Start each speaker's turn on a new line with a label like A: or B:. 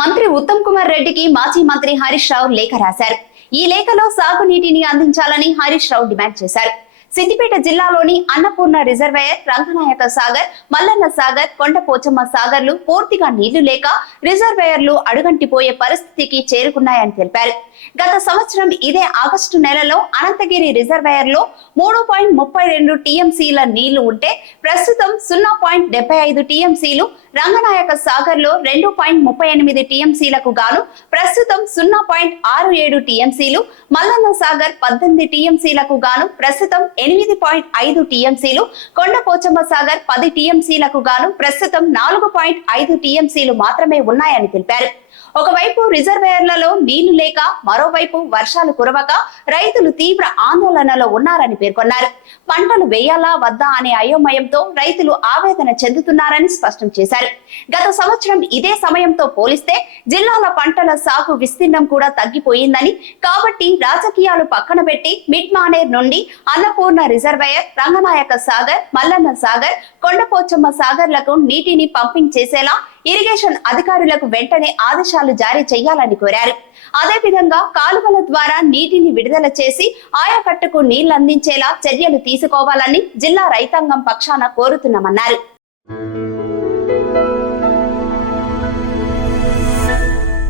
A: మంత్రి ఉత్తమ్ కుమార్ రెడ్డికి మాజీ మంత్రి హరీష్ రావు లేఖ రాశారు. ఈ లేఖలో సాగునీటిని అందించాలని హరీష్ రావు డిమాండ్ చేశారు. సిద్దిపేట జిల్లాలోని అన్నపూర్ణ రిజర్వాయర్ రంగనాయక సాగర్ మల్లన్న సాగర్ కొండపోచమ్మ సాగర్లు పూర్తిగా నీళ్ళు లేక రిజర్వాయర్లు అడుగంటిపోయే పరిస్థితికి చేరుకున్నాయని తెలిపారు. గత సంవత్సరం ఇదే ఆగస్టు నెలలో అనంతగిరి రిజర్వాయర్లో మూడు పాయింట్ ముప్పై రెండు టీఎంసీల నీళ్ళు ఉంటే ప్రస్తుతం సున్నా పాయింట్ డెబ్బై ఐదు టీఎంసీలు రంగనాయక సాగర్లో రెండు పాయింట్ ముప్పై ఎనిమిది టీఎంసీలకు గాను ప్రస్తుతం సున్నా పాయింట్ ఆరు ఏడు టీఎంసీలు మల్లన్న సాగర్ పద్దెనిమిది టీఎంసీలకు గాను ప్రస్తుతం ఎనిమిది పాయింట్ ఐదు టీఎంసీలు కొండపోచమ్మ సాగర్ పది టీఎంసీలకు గాను ప్రస్తుతం నాలుగు పాయింట్ ఐదు టీఎంసీలు మాత్రమే ఉన్నాయని తెలిపారు. ఒకవైపు రిజర్వేయర్లలో నీళ్ళు లేక మరోవైపు వర్షాలు కురవక రైతులు తీవ్ర ఆందోళనలో ఉన్నారని పేర్కొన్నారు. పంటలు వేయాలా వద్దా అనే అయోమయంతో రైతులు ఆవేదన చెందుతున్నారని స్పష్టం చేశారు. గత సంవత్సరం ఇదే సమయంతో పోలిస్తే జిల్లాల పంటల సాగు విస్తీర్ణం కూడా తగ్గిపోయిందని కాబట్టి రాజకీయాలు పక్కన పెట్టి మిడ్ మానేర్ నుండి అన్నపూర్ణ రిజర్వాయర్ రంగనాయక సాగర్ మల్లన్న సాగర్ కొండపోచమ్మ సాగర్లకు నీటిని పంపింగ్ చేసేలా ఇరిగేషన్ అధికారులకు వెంటనే ఆదేశాలు జారీ చేయాలని కోరారు. అదేవిధంగా కాలువల ద్వారా నీటిని విడుదల చేసి ఆయకట్టుకు నీళ్ళందించేలా చర్యలు తీసుకోవాలని జిల్లా రైతాంగం పక్షాన కోరుతున్నామన్నారు.